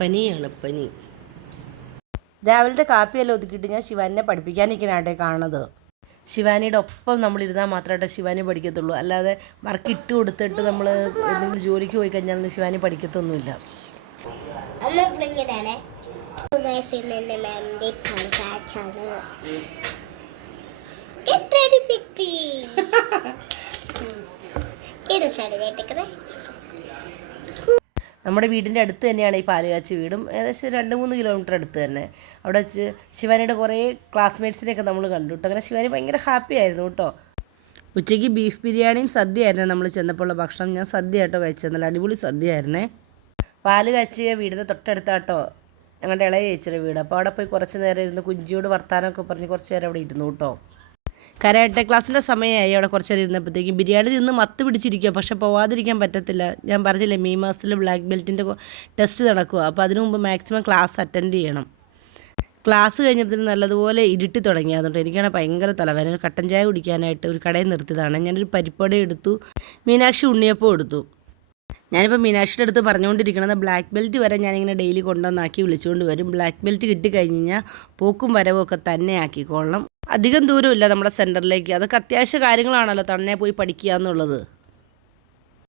പനിയാണ് പനി. രാവിലത്തെ കാപ്പിയെല്ലാം ഒതുക്കിയിട്ട് ഞാൻ ശിവാനിനെ പഠിപ്പിക്കാനിരിക്കാനാട്ടെ കാണുന്നത്. ശിവാനിയുടെ ഒപ്പം നമ്മളിരുന്നാൽ മാത്രമായിട്ടേ ശിവാനി പഠിക്കത്തുള്ളൂ. അല്ലാതെ വർക്ക് ഇട്ട് കൊടുത്തിട്ട് നമ്മൾ എന്തെങ്കിലും ജോലിക്ക് പോയി കഴിഞ്ഞാൽ ശിവാനി പഠിക്കത്തൊന്നുമില്ല. നമ്മുടെ വീടിൻ്റെ അടുത്ത് തന്നെയാണ് ഈ പാലുകാച്ചി വീടും. ഏകദേശം 2-3 കിലോമീറ്റർ അടുത്ത് തന്നെ. അവിടെ വെച്ച് ശിവാനിയുടെ കുറേ ക്ലാസ്മേറ്റ്സിനെയൊക്കെ നമ്മൾ കണ്ടു കേട്ടോ. അങ്ങനെ ശിവാനി ഭയങ്കര ഹാപ്പി ആയിരുന്നു കേട്ടോ. ഉച്ചയ്ക്ക് ബീഫ് ബിരിയാണിയും സദ്യയായിരുന്നു നമ്മൾ ചെന്നപ്പോഴുള്ള ഭക്ഷണം. ഞാൻ സദ്യ കേട്ടോ കഴിച്ചത്. നല്ല അടിപൊളി സദ്യയായിരുന്നേ. പാല് കാച്ചിയ വീടിൻ്റെ തൊട്ടടുത്താട്ടോ ഞങ്ങളുടെ ഇളയ ചേച്ചിയുടെ വീട്. അപ്പോൾ അവിടെ പോയി കുറച്ച് നേരം ഇരുന്ന് കുഞ്ചിയോട് വർത്താനമൊക്കെ പറഞ്ഞ് കുറച്ച് നേരം അവിടെ ഇരുന്നു കേട്ടോ. കരാട്ടെ ക്ലാസ്സിൻ്റെ സമയമായി. അവിടെ കുറച്ച് നേരം ഇരുന്നപ്പോഴത്തേക്കും ബിരിയാണി നിന്ന് മത്ത് പിടിച്ചിരിക്കുക. പക്ഷെ പോവാതിരിക്കാൻ പറ്റത്തില്ല. ഞാൻ പറഞ്ഞില്ലേ മെയ് മാസത്തിൽ ബ്ലാക്ക് ബെൽറ്റിൻ്റെ ടെസ്റ്റ് നടക്കുക. അപ്പോൾ അതിനു മുമ്പ് മാക്സിമം ക്ലാസ് അറ്റൻഡ് ചെയ്യണം. ക്ലാസ് കഴിഞ്ഞപ്പോൾ നല്ലതുപോലെ ഇരുട്ടി തുടങ്ങി. അതുകൊണ്ട് എനിക്കാണ് ഭയങ്കര തലവേദന. ഒരു കട്ടൻ ചായ കുടിക്കാനായിട്ട് ഒരു കടയിൽ നിർത്തിയതാണ്. ഞാനൊരു പരിപ്പട എടുത്തു, മീനാക്ഷി ഉണ്ണിയപ്പം എടുത്തു. ഞാനിപ്പോൾ മീനാക്ഷിയുടെ അടുത്ത് പറഞ്ഞുകൊണ്ടിരിക്കുന്നത് ബ്ലാക്ക് ബെൽറ്റ് വരെ ഞാനിങ്ങനെ ഡെയിലി കൊണ്ടുവന്നാക്കി വിളിച്ചുകൊണ്ട് വരും. ബ്ലാക്ക് ബെൽറ്റ് കിട്ടിക്കഴിഞ്ഞ് കഴിഞ്ഞാൽ പോക്കും വരവും ഒക്കെ തന്നെ ആക്കിക്കോളണം. അധികം ദൂരമില്ല നമ്മുടെ സെൻറ്ററിലേക്ക്. അതൊക്കെ അത്യാവശ്യ കാര്യങ്ങളാണല്ലോ തന്നെ പോയി പഠിക്കുക എന്നുള്ളത്.